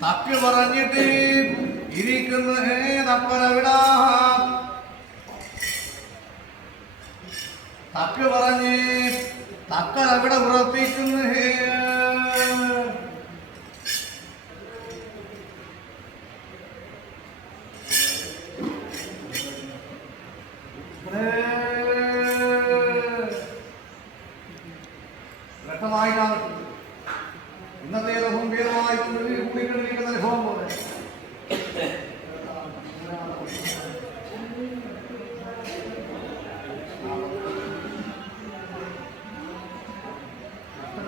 തക്ക് പറഞ്ഞിട്ട് ഇരിക്കുന്ന തപ്പലവിട തക്ക് പറഞ്ഞ് തക്കലവിടെ ഉറപ്പിക്കുന്ന ഘട്ടമായിട്ടാണ് ഇന്നത്തെ ഗംഭീരമായി കൂടിക്കൊണ്ടിരിക്കുന്ന അനുഭവം പോലെ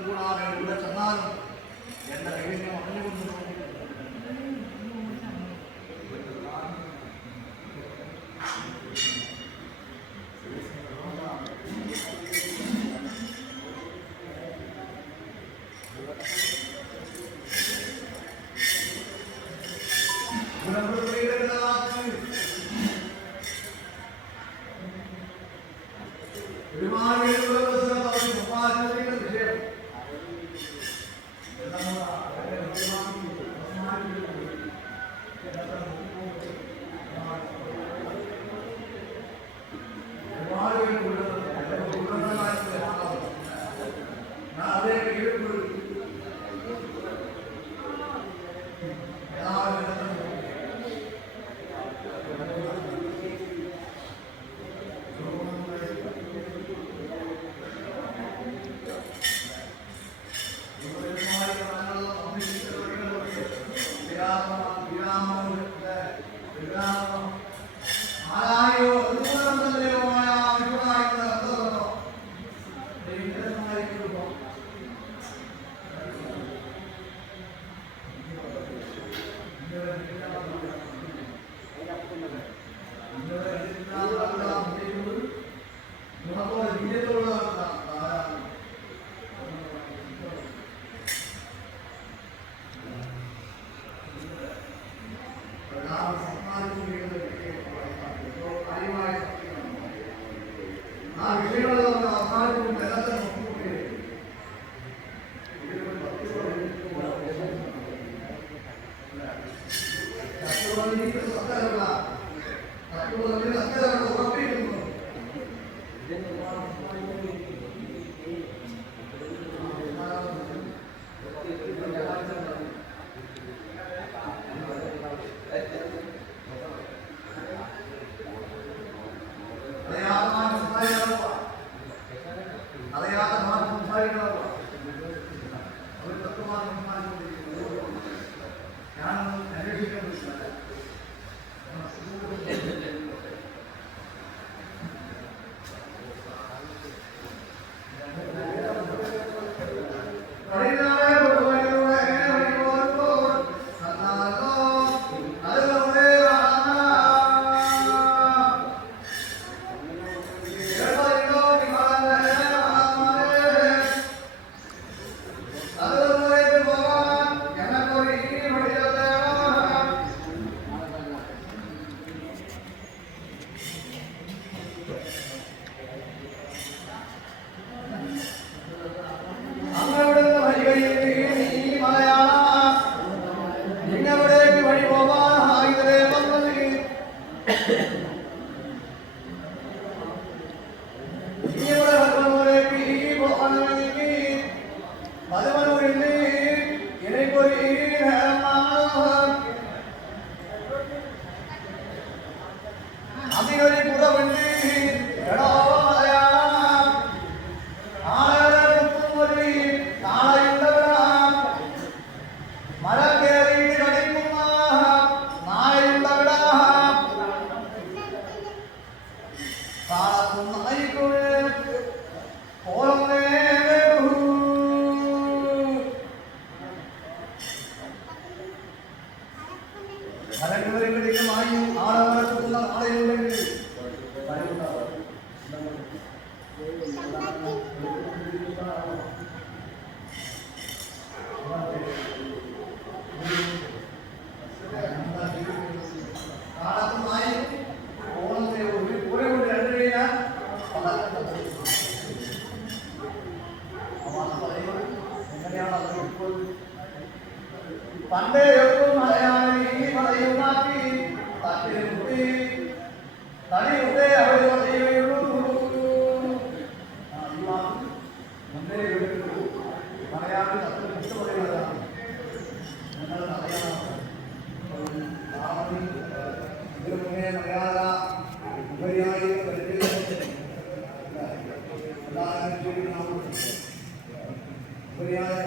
കൂടാതെ ഇവിടെ ചെന്നാലും എന്റെ കൈവന്യം അറിഞ്ഞുകൊണ്ട് അതിനൊരു കുറവുണ്ട്. പണ്ടേ ഒട്ടും മലയാളി പറയുമാക്കി തട്ടിമുട്ടി തടിമുട്ടേ അവർ പറയുള്ളൂ. മുന്നേ മലയാളി തട്ടിമുട്ട് പറയുന്നതാണ്. നിങ്ങൾ അറിയണം, ഇതിനു മുന്നേ മലയാള ഉപരിയായി ഉപരിയായ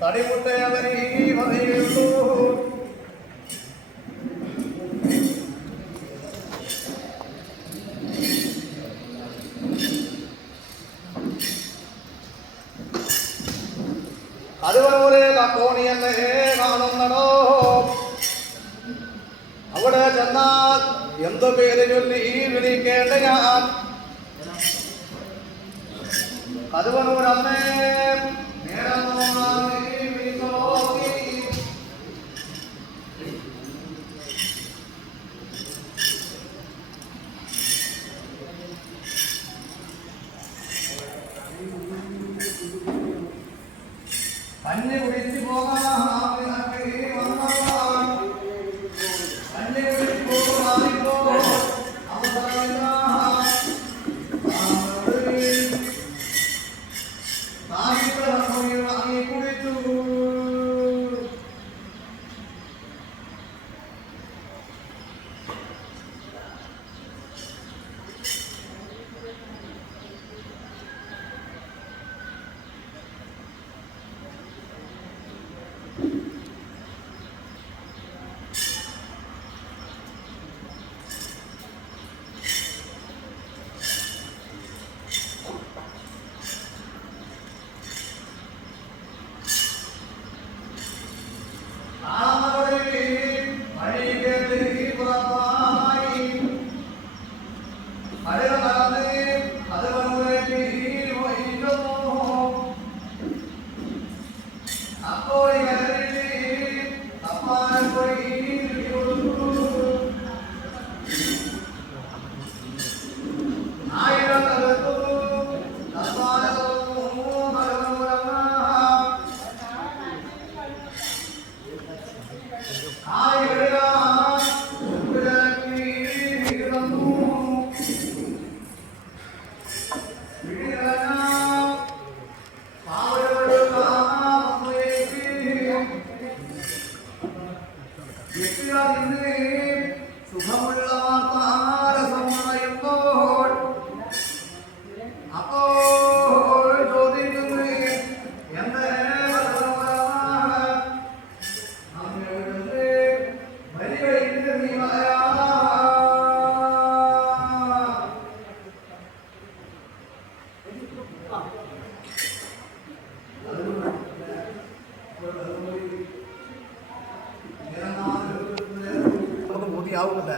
തടിമുട്ടയവരീ പറയുള്ളൂ. അതുപോലെ കക്കോണിയല്ലേ കാണുന്നടോ. അവിടെ ചെന്നാൽ എന്തു പേര് ചൊല്ലി വിളിക്കേണ്ട ഞാൻ അതുപോലൂരമ്മേ കഞ്ഞി കുടിച്ചു പോകാൻ കഞ്ഞി കുടിച്ചു പോകാനിപ്പോ അവസരമില്ല. വാങ്ങി കുടിച്ചു. സുഖമുള്ള വാർത്താരസം പറയുമ്പോൾ അപ്പോൾ ചോദിക്കുന്നു എന്തേ വരികയില്ല നീ ാവുന്നില്ല.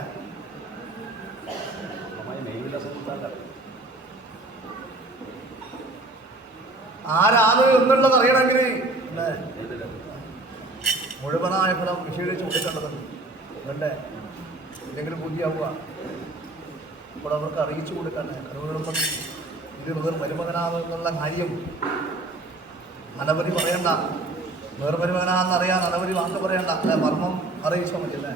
ആരാണ് എന്നുള്ളത് അറിയണമെങ്കിൽ മുഴുവനായ ഫലം വിശേഷിച്ച് കൊടുക്കേണ്ടതുണ്ട്. അതല്ലേ എന്തെങ്കിലും ബുദ്ധിയാവുക അപ്പോൾ അവർക്ക് അറിയിച്ചു കൊടുക്കാൻ അതുകൊണ്ടൊപ്പം ഇത് മരുമകനാവുന്നുള്ള കാര്യം അനവധി പറയണ്ട. വേർമരുമകനാണെന്നറിയാൻ അനവധി വാക്ക് പറയണ്ട. അല്ലെ മർമ്മം അറിയിച്ചാൽ മതിയല്ലേ.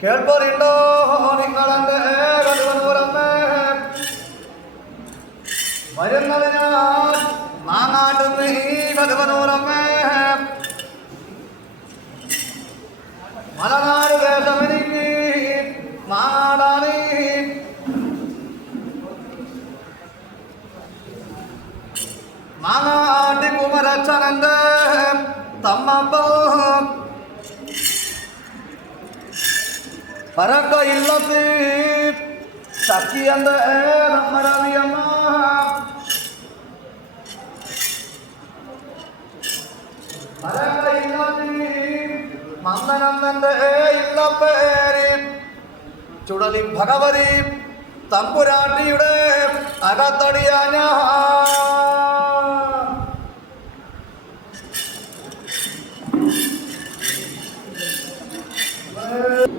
കേൾപ്പറിയുണ്ടോ നിങ്ങളെന്റെ വരുന്നതിനാൽ മാങ്ങാട്ടുന്ന ഈ കടുവനൂരമ്മേ മലനാട് ദേശമെനിക്ക് മാങ്ങാടാനീ മാങ്ങാട്ടി കുമരച്ചനന്റെ തമ്മപ്പം പരക്ക ഇല്ലത്തി സഖിയന്റെ നമ്മരവിയമ്മ പരക്ക ഇല്ലത്തി മന്ദനന്ദന്റെ ഇല്ലപ്പേരി ചുടലി ഭഗവതി തമ്പുരാട്ടിയുടെ അകത്തടിയ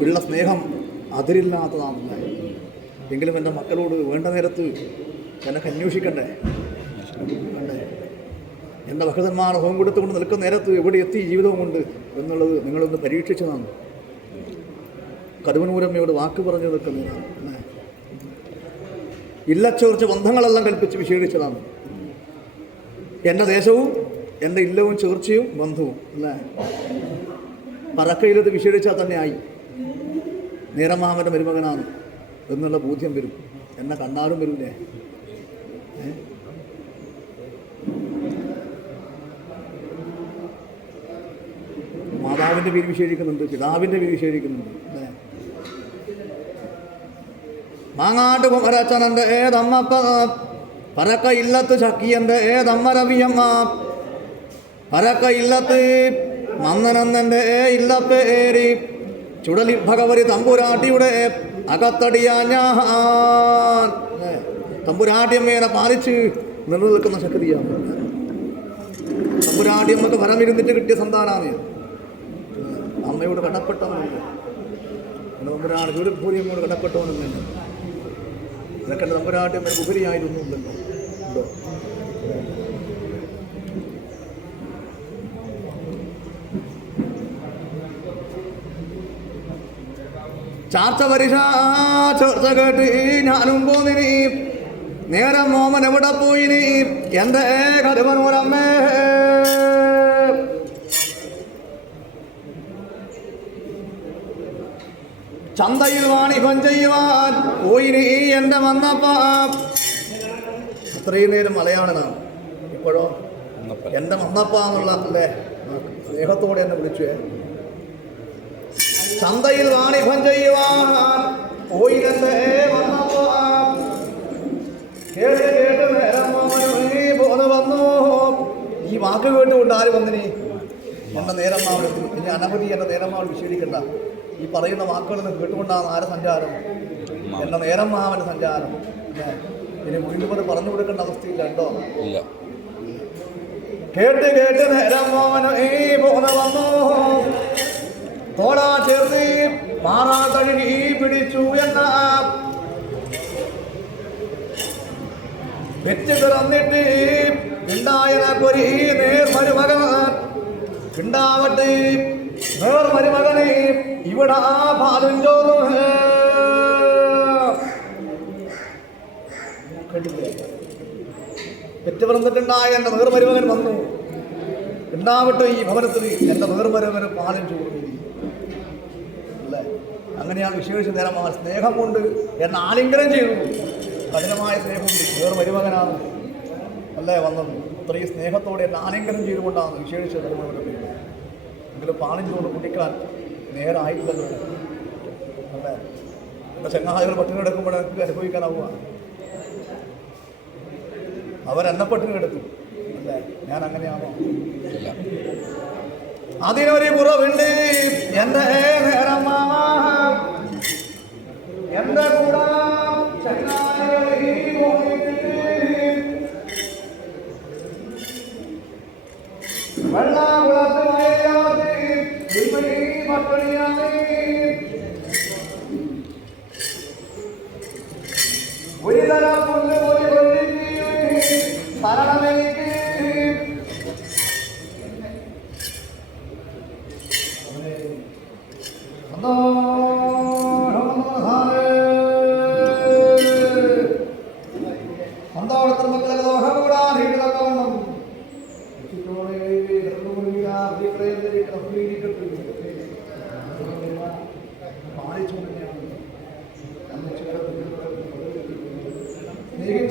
ഉള്ള സ്നേഹം അതിരില്ലാത്തതാണ്. എങ്കിലും എൻ്റെ മക്കളോട് വേണ്ട നേരത്ത് എന്നെ അന്വേഷിക്കണ്ടേ? എൻ്റെ ഭക്തന്മാർ ഹോം കൊടുത്തുകൊണ്ട് നിൽക്കുന്ന നേരത്ത് എവിടെ എത്തി ജീവിതവും കൊണ്ട് എന്നുള്ളത് നിങ്ങളൊന്ന് പരീക്ഷിച്ചതാണ്. കരുവനൂരമ്മയോട് വാക്ക് പറഞ്ഞു നിൽക്കുന്നതാണ്. ഇല്ലച്ചോർച്ച ബന്ധങ്ങളെല്ലാം കൽപ്പിച്ച് വിശേഷിച്ചതാണ്. എൻ്റെ ദേശവും എൻ്റെ ഇല്ലവും ചേർച്ചയും ബന്ധവും അല്ലേ പറക്കയിലത് വിശേഷിച്ചാൽ തന്നെ ആയി. നീരമാമൻ്റെ മരുമകനാണ് എന്നുള്ള ബോധ്യം വരും. എന്നെ കണ്ടാലും വരില്ലേ? മാതാവിൻ്റെ പേര് വിശേഷിക്കുന്നുണ്ട്, പിതാവിൻ്റെ പേര് വിശേഷിക്കുന്നുണ്ട്. മാങ്ങാട്ട് കുമരച്ചനൻ്റെ ഏതമ്മപ്പ പരക്ക ഇല്ലത്ത് ചക്കിയൻ്റെ ഏതമ്മ രവിയമ്മ പരക്ക ഇല്ലത്ത് മന്ദനന്ദൻ്റെ ഇല്ലപ്പേരി ചുടലി ഭഗവതി തമ്പുരാട്ടിയുടെ അകത്തടിയാ ഞാൻ. തമ്പുരാട്ടിയമ്മേനെ പാലിച്ച് നിലനിൽക്കുന്ന ശക്തിയാണ്. തമ്പുരാട്ടിയമ്മക്ക് ഫലമിരുന്നിട്ട് കിട്ടിയ സന്താനാണ്. അമ്മയോട് കടപ്പെട്ടവനില്ല. തമ്പുരാണ് ചൂടപ്പൂരിയമ്മയോട് കടപ്പെട്ടവനെന്നെ. ഇതൊക്കെ തമ്പുരാട്ടിയമ്മ ഉപരിയായിരുന്നുണ്ടല്ലോ. ഉണ്ടോ? ചാർച്ച പരിശ ചേർച്ച കേട്ട് ഞാനും പോന്നിനി. നേരം മോമൻ എവിടെ പോയിനി എൻ്റെ കരുവനൂരമ്മേ. ചന്തയിൽ വാണിഭം ചെയ്യുവാൻ പോയിനി എൻ്റെ വന്നപ്പ. അത്രയും നേരം മലയാളനാണ്. ഇപ്പോഴോ എൻ്റെ വന്നപ്പ എന്നുള്ള അല്ലേ സ്നേഹത്തോടെ എന്നെ വിളിച്ചു. ചന്തയിൽ വാണിഭം ചെയ്യുവാൻ പോയിനെ വന്നപ്പ. കേട്ട് കേട്ട് നേരം പോന്ന് വന്നു. ഈ വാക്ക് കേട്ടുകൊണ്ട് ആര് വന്നിനി? എൻ്റെ നേരമ്മാവിലെത്തി. പിന്നെ അനവധി എൻ്റെ നേരമ്മാവ് വിശേഷിക്കണ്ട. ഈ പറയുന്ന വാക്കുകളൊന്നും കേട്ടുകൊണ്ടാണ് ആരെ സഞ്ചാരം? എൻ്റെ നേരമ്മാവൻ്റെ സഞ്ചാരം. ഇനി വീണ്ടും അത് പറഞ്ഞു കൊടുക്കേണ്ട അവസ്ഥയില്ല കേട്ടോ. കേട്ട് കേട്ട് നേരമ്മാവന് പോന്ന് വന്നു. തോടാ ചേർന്ന് മാറാ കഴുകി പിടിച്ചു എന്ന വെച്ച് തുറന്നിട്ട് ഉണ്ടായതൊരു നേർമരുമകൻ ഉണ്ടാവട്ടെ. നേർമരുമകനെ ഇവിടെ പാലും ചോറും പെറ്റുപറന്നിട്ടുണ്ടായ എൻ്റെ നേർമരുമകൻ വന്നു. ഉണ്ടാവട്ടെ ഈ ഭവനത്തിൽ എൻ്റെ നേർമരുമകന് പാലും ചോറും. അല്ലേ? അങ്ങനെയാണ് വിശേഷിച്ച നേരം ആ സ്നേഹം കൊണ്ട് എന്നെ ആലിംഗനം ചെയ്തു. കഠിനമായ സ്നേഹമുണ്ട്. നേർമരുമകനാണ് അല്ലേ വന്നത്. ഇത്രയും സ്നേഹത്തോടെ എന്നെ ആലിംഗനം ചെയ്തുകൊണ്ടാണ് വിശേഷിച്ച ധർമ്മയുടെ പേര്. എങ്കിലും പാലിഞ്ചുകൊണ്ട് കുടിക്കാൻ നേരായില്ലല്ലോ അല്ലേ? എൻ്റെ ചങ്ങാതികൾ പട്ടിണി കിടക്കുമ്പോൾ എനിക്ക് അനുഭവിക്കാനാവുക. അവരെന്നെ പട്ടിണി കിടക്കും അല്ലേ? ഞാൻ അങ്ങനെയാണോ? അതിനൊരു കുറവുണ്ട്. എൻ്റെ നേരമാമ എൻ്റെ കൂടെ വെള്ളാകുളത്ത് വയലാതെ പട്ടിണിയാണ്. ഒരു തരം കൊണ്ട് ഒരു കൊണ്ടിട്ട് ഭരണമെനിക്ക് സന്തോഷത്തിൽ മക്കളെ ദോഷം കൂടാൻ ഇതൊക്കെ വേണം.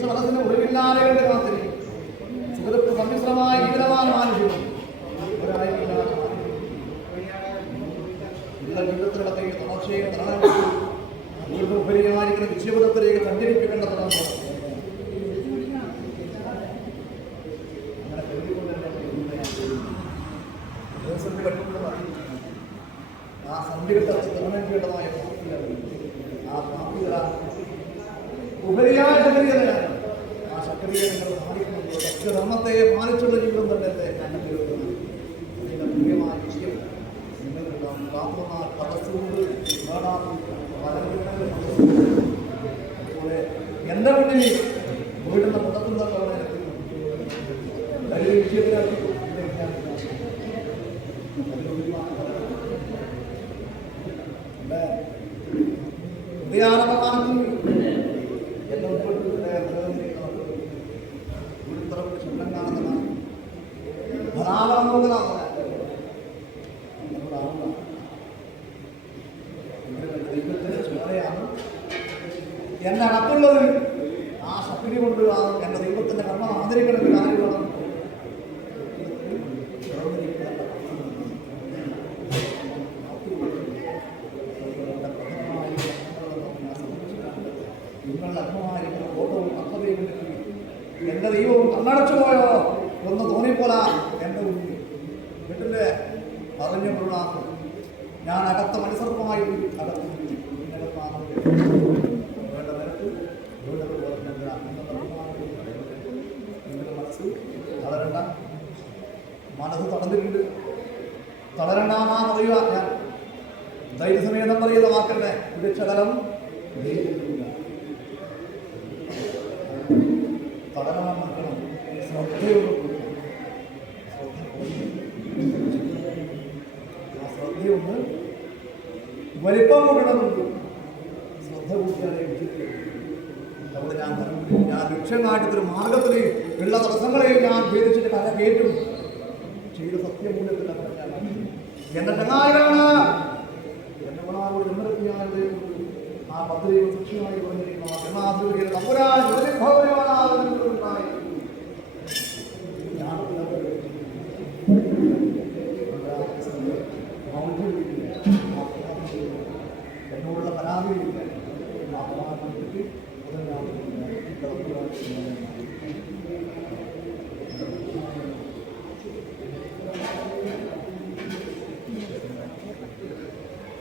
മനസ്സിന് ഒഴിവില്ലാതെ കാത്തിരി സുഖത്ത് സമ്മിശ്രമായ വികലമായ മാനുഷികം ജീവിതത്തിലടത്തേക്ക് തളർച്ചയും ഉപരിയായിരിക്കുന്ന വിജയപഥത്തിലേക്ക് സഞ്ചരിപ്പിക്കേണ്ടതാണ്. ശക്തിയല്ല. ആ ശക്തിയെ നിങ്ങൾ പാലിക്കുന്നുണ്ടോ? ഭക്ഷ്യധർമ്മത്തെ പാലിച്ചുള്ള ജീവിതം തന്നെ ഞാൻ പ്രിയമായ വിഷയം നിങ്ങളുണ്ടാവും. കാത്തുന്ന തടസ്സമുണ്ട് അതുപോലെ എൻ്റെ മുന്നിൽ വീടുന്ന മുടക്കുന്ന വലിയ വിഷയത്തിനകത്ത് ഉദയാനകാലത്ത് എന്നെ ഉൾപ്പെടുത്തിയുടെ വീടുത്തറവിന്റെ സ്വപ്നം കാണുന്നതാണ്. ധാരാളമുള്ളതാണ് ദൈവത്തിന്റെ ചോരയാണ് എന്നെ അകത്തുള്ളത്. ആ ശക്തി കൊണ്ട് എൻ്റെ ദൈവത്തിന്റെ കർമ്മം ആദരിക്കണമെങ്കിൽ ആദരിക്കണം. നിങ്ങളുടെ അമ്മമാരിക്കുന്ന ബോധവും പക്വതയും എൻ്റെ ദൈവവും കണ്ണടച്ചു പോയോ ഒന്ന് തോന്നിപ്പോല എൻ്റെ മുന്നിൽ വീട്ടിലെ പറഞ്ഞപ്പോഴുള്ള ഞാൻ അകത്ത മത്സരമായി അകത്ത് വേണ്ട നിരക്ക് നിങ്ങളുടെ മനസ്സ് തളരണ്ട. മനസ്സ് തടന്നിട്ടുണ്ട്. തളരണ്ടാന്നാ പറയുക. ഞാൻ ധൈര്യസമേതം പറയുന്ന വാക്കട്ടെ. രക്ഷകലം തടരണം നിൽക്കണം. ശ്രദ്ധയൊന്ന് വലിപ്പം കൂട്ടണമെന്നുണ്ട്. ശ്രദ്ധ കൂട്ടിയാലേ അവിടെ ഞാൻ ലക്ഷ്യം കാട്ടിയൊരു മാർഗത്തിൽ ഉള്ള തടസ്സങ്ങളെയും ഞാൻ ഭേദിച്ചിട്ട് കഥ കേട്ടും ചെയ്ത സത്യമൂല്യത്തിൽ എന്റെ ചങ്ങായികളാണ് എന്റെ ഗുണാവോട് നിന്നറിയാതെ ആ പദ്ധതിയും സൂക്ഷ്മമായി പറഞ്ഞിരിക്കുന്ന ജന്മാതിരിയുടെ തമ്പുരാൻ ഉണ്ടായി എന്നോടുള്ള പരാതിയില്ല.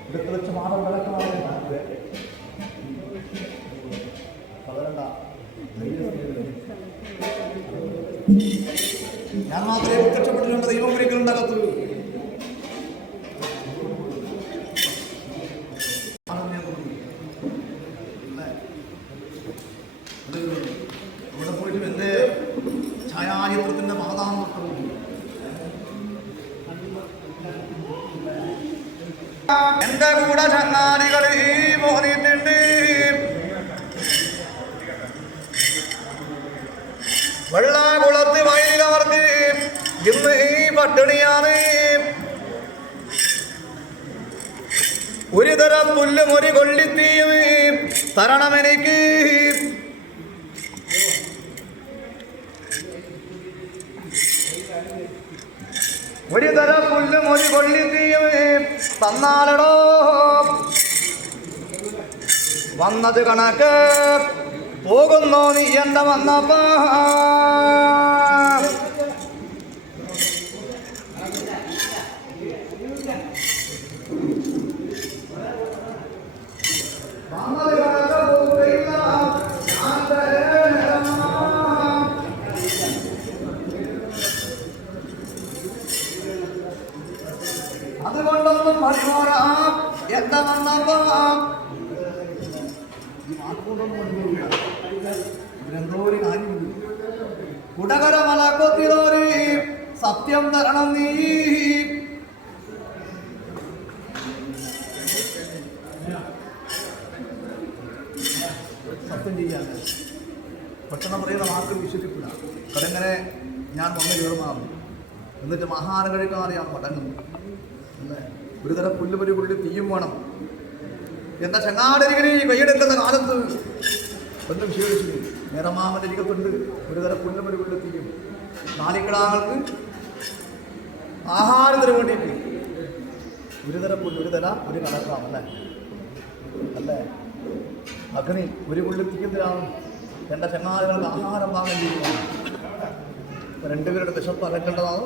ഇതൊക്കെ വെച്ച് മാതം വിളക്കമാണ്. ഞാൻ മാത്രമേ പ്രത്യക്ഷപ്പെട്ടിട്ടുണ്ട്. ദൈവം ഒരിക്കലുണ്ട് അകത്ത്. അവിടെ പോയിട്ട് എൻ്റെ ഛായാചിത്രത്തിൻ്റെ മഹതാന്ന് എൻ്റെ കൂടെ ചങ്ങാതികൾ ഈ പോന്നിട്ടുണ്ട്. വെള്ളാകുളത്ത് വൈദികർക്ക് ഇന്ന് ഈ പട്ടിണിയാണ്. ഒരു തരം പുല്ലും ഒരു കൊള്ളിത്തീയും തരണമെനിക്ക്. ഒരു തരം പുല്ലും ഒരു കൊള്ളിത്തീയും തന്നാലടോ. വന്നത് കണക്ക് പോകുന്നോ നീ എൻ്റെ വന്നപ്പോ. അതുകൊണ്ടൊന്നും പഠിക്കോരാം എന്താ വന്നപ്പോ. ഇവരെന്തോ ഒരു കാര്യമുണ്ട്. കുടകര മലക്കൊത്തിലോര് സത്യം തരണം നീ. സത്യം ചെയ്യാൻ പെട്ടെന്ന് പറയുന്ന വാക്ക് വിശ്വസിക്കില്ല. കടങ്ങനെ ഞാൻ വന്ന് കയറുമാറും. എന്നിട്ട് മഹാനം കഴിക്കാതെ ഞാൻ മടങ്ങുന്നു. ഒരു തരം പുല്ലുപരി പുള്ളി തീയും വേണം. എന്താ ചങ്ങാടരികിരി കൈയെടുക്കുന്ന കാലത്ത് ബന്ധം വിശേഷിച്ചു. നേരമാമൻ്റെ അരികത്തുണ്ട് ഒരു തരം പുല്ലുപരി പുള്ളി തീയും. നാലിക്കിടാങ്ങൾക്ക് ആഹാരത്തിന് വേണ്ടിയിട്ട് ഒരു തരം പുല്ല്, ഒരു തല ഒരു കണക്കാം അല്ലേ അല്ലേ. അഗ്നി ഒരു പുള്ളി തീക്കുന്നതിനാണ് എൻ്റെ ചങ്ങാതികൾക്ക് ആഹാരം വാങ്ങാൻ ചെയ്യുന്നതാണ്. രണ്ടുപേരുടെ വിശപ്പ് അകറ്റേണ്ടതാണ്.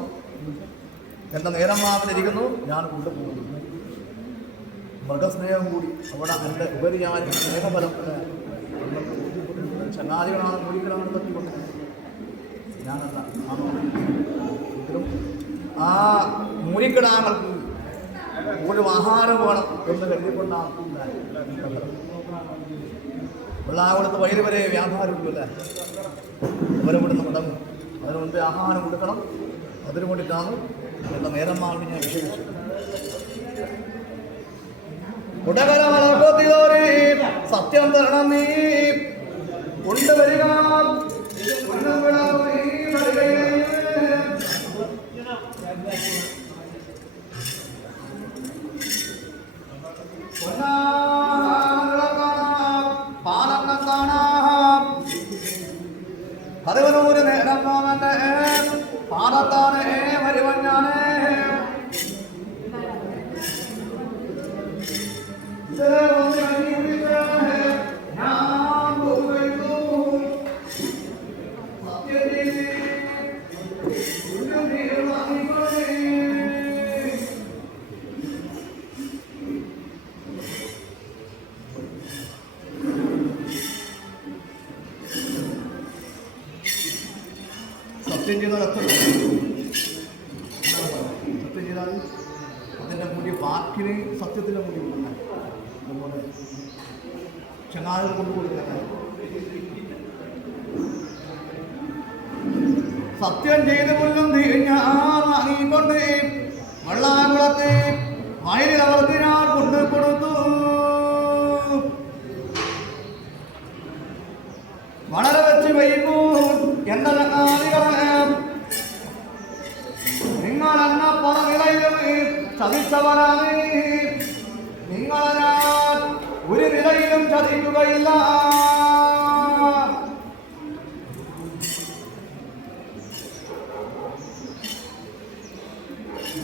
എൻ്റെ നേരമാമനിരിക്കുന്നു, ഞാൻ കൊണ്ടുപോകുന്നു. മൃഗസ്നേഹം കൂടി അവിടെ എൻ്റെ ഉപരിയായ സ്നേഹഫലം ചങ്ങാതി ചങ്ങാതികളാണ് മൂലിക്കലാണ് തട്ടിക്കൊണ്ട് ഞാനല്ല എങ്കിലും ആ മൂലിക്കിടാങ്ങൾക്ക് ഒരു ആഹാരം വേണം എന്ന് കരുതിക്കൊണ്ടാണ് വെള്ളാകുളത്ത് വയല് വരെ വ്യാപാരമില്ല. അവരവിടുന്ന് മുടങ്ങും. അതിന് മുൻപ് ആഹാരം കൊടുക്കണം. അതിനു വേണ്ടിയിട്ടാണ് എന്ന നേരം മാറി ഞാൻ വിഷയിച്ചു. സത്യം തരണം നീ കൊണ്ടുവരിക പതിവനൂര് നേരം പോകണ്ടേ പാടത്താണ് വരുവഞ്ഞാണ് സത്യം ചെയ്താൽ എത്ര സത്യം ചെയ്താൽ അതിൻ്റെ മൂല്യം വാക്കിന് സത്യത്തിൻ്റെ മൂല്യമില്ല. അതുപോലെ ചങ്ങാതികൾ കൊണ്ടുകൊടുക്കാൻ സത്യം ചെയ്ത് കൊല്ലും വാങ്ങിക്കൊണ്ട് വെള്ളാകുളത്തെ വയലിൽ അവർക്ക് ഞാൻ കൊണ്ടു കൊടുത്തു. വളരെ വെച്ച് വൈകൂ എന്റെ ചങ്ങാതികളെ നിങ്ങൾ എന്ന പല നിലയിലും ചതിച്ചവരാണ്. നിങ്ങളെ ഞാൻ ഒരു നിലയിലും ചതിക്കുകയില്ല.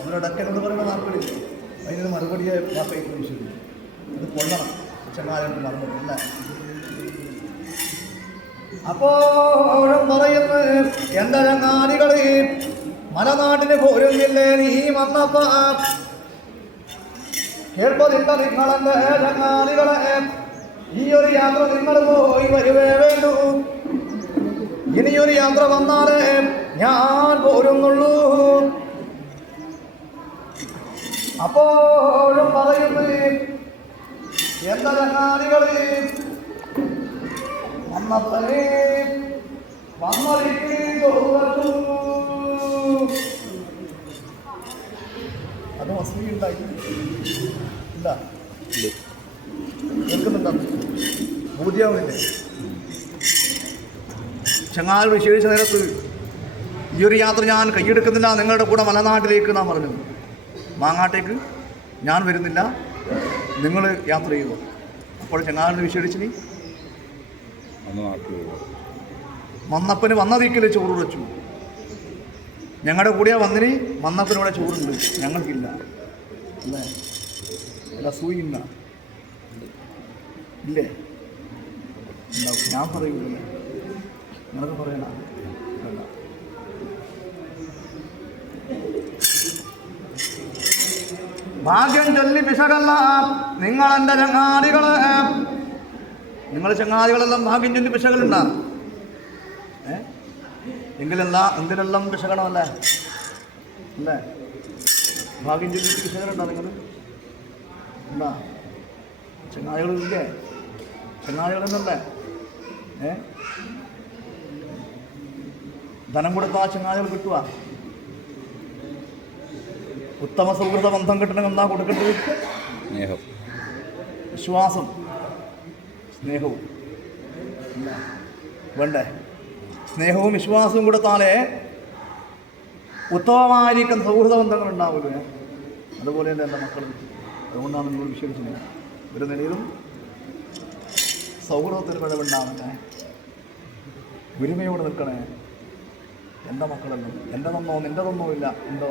അവരോടൊക്കെയോട് പറയുന്ന താല്പര്യം അതിനൊരു മറുപടിയെ വാർത്തയ്ക്ക് ശരി ഇത് കൊള്ളണം. ചങ്ങാതികൾക്ക് മറുപടിയില്ല. അപ്പോഴും പറയുന്നു എന്റെ ചങ്ങാതികളെ മലനാട്ടിന് പോരുന്നില്ലേ നീ വന്നപ്പ കേൾപ്പതില്ല നിങ്ങളെന്റെ ചങ്ങാതികളെ ഈ ഒരു യാത്ര നിങ്ങൾ പോയി വരുവേ വേണ്ടു. ഇനിയൊരു യാത്ര വന്നാലേ ഞാൻ പോരുന്നുള്ളൂ. അപ്പോഴും പറയുന്നു എന്റെ ചങ്ങാതികളെ വന്നപ്പനെ അത് വസ്തു ഉണ്ടായി ഇല്ല കേൾക്കുന്നുണ്ടോ? ബോധ്യാവുന്നില്ലേ? ചങ്ങാതി വിശേഷിച്ച നേരത്ത് ഈ ഒരു യാത്ര ഞാൻ കൈയെടുക്കുന്നില്ല, നിങ്ങളുടെ കൂടെ മലനാട്ടിലേക്ക് നാം പറഞ്ഞു. മാങ്ങാട്ടേക്ക് ഞാൻ വരുന്നില്ല, നിങ്ങൾ യാത്ര ചെയ്യുക. അപ്പോൾ ചങ്ങാതിനെ വിശേഷിച്ചിനി മന്നപ്പന് വന്നതീക്കൽ ചോറ് വെച്ചു. ഞങ്ങളുടെ കൂടെയാ വന്നിന് മന്നപ്പനിവിടെ ചോറുണ്ട്, ഞങ്ങൾക്കില്ല. അല്ലേ? അല്ല സൂയില്ല ഇല്ലേ? ഉണ്ടാവും. ഞാൻ പറയൂല്ലേ, നിങ്ങളൊക്കെ പറയണ ഭാഗ്യം ചൊല്ലി പിശകല്ല നിങ്ങളെൻ്റെ ചങ്ങാതികളെ. നിങ്ങൾ ചങ്ങാതികളെല്ലാം ഭാഗ്യം ചൊല്ലി പിശകലുണ്ടാ? എന്തിനെല്ലാം പിശകണമല്ലേ? അല്ലേ? ഭാഗ്യം ചൊല്ലി പിശകലുണ്ടാ നിങ്ങൾ? എന്താ ചങ്ങാതികളില്ലേ? ചങ്ങാതികളെന്നല്ലേ? ധനം കൊടുത്താൽ ചങ്ങാതികൾ കിട്ടുക? ഉത്തമ സൗഹൃദ ബന്ധം കിട്ടണമെങ്കിൽ എന്താ കൊടുക്കേണ്ടത്? സ്നേഹം, വിശ്വാസം, സ്നേഹവും വേണ്ടേ? സ്നേഹവും വിശ്വാസവും കൊടുത്താലേ ഉത്തമമായിരിക്കുന്ന സൗഹൃദ ബന്ധങ്ങൾ ഉണ്ടാവില്ലേ? അതുപോലെ തന്നെ എൻ്റെ മക്കൾ. അതുകൊണ്ടാണ് നിങ്ങൾ വിശ്വസിച്ചത്. ഒരു നിലയിലും സൗഹൃദത്തിന് പിഴവുണ്ടാവണേ, ഒരുമയോടെ നിൽക്കണേ. എൻ്റെ മക്കളെന്നും എൻ്റെതൊന്നോ നിൻ്റെതൊന്നോ ഇല്ല. എന്തോ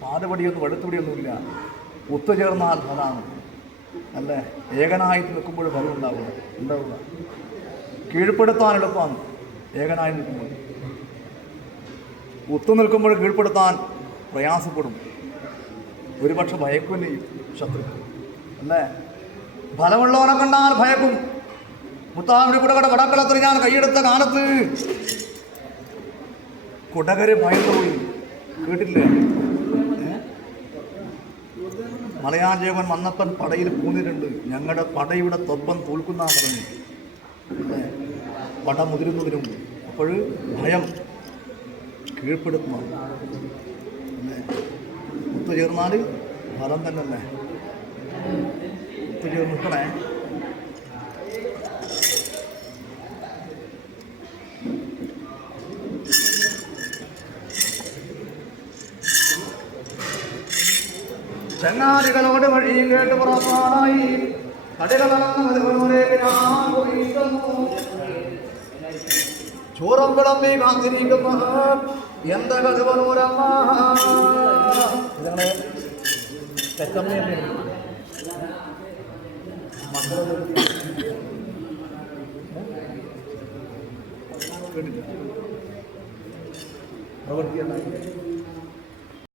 പാടുപടിയൊന്നും വെളുത്തുപടിയൊന്നുമില്ല. ഒത്തുചേർന്നാൽ അതാണ് അല്ലേ? ഏകനായിട്ട് നിൽക്കുമ്പോൾ ഫലം ഉണ്ടാവുക. കീഴ്പ്പെടുത്താൻ എളുപ്പമാണ് ഏകനായി നിൽക്കുമ്പോൾ. ഒത്തു നിൽക്കുമ്പോൾ കീഴ്പ്പെടുത്താൻ പ്രയാസപ്പെടും. ഒരുപക്ഷെ ഭയക്കും ശത്രു അല്ലേ? ഫലമുള്ളവനെ കണ്ടാൽ ഭയക്കും. മുത്താവിന് കുടകട വടക്കളത്തിൽ ഞാൻ കൈയെടുത്ത കാലത്ത് കുടകര് ഭയന്നുപോയി. കേട്ടില്ലേ? മലയാജീവൻ വന്നപ്പൻ പടയിൽ പൂന്നിട്ടുണ്ട്. ഞങ്ങളുടെ പടയുടെ തൊപ്പം തോൽക്കുന്ന പറഞ്ഞു. പട മുതിരുന്നതിനും അപ്പോൾ ഭയം കീഴ്പ്പെടുത്തുന്നു. ഒത്തുചേർന്നാൽ ഫലം തന്നെ. ഒത്തുചേർന്ന് നിൽക്കണേ. ചങ്ങാതികളോട് വഴിയും കേട്ട് പുറപ്പാടായി ചോറം വിളമ്പി കാത്തിരിക്കുമ്പോ എന്താ കഥവനൂരമ്മ പ്രവൃത്തി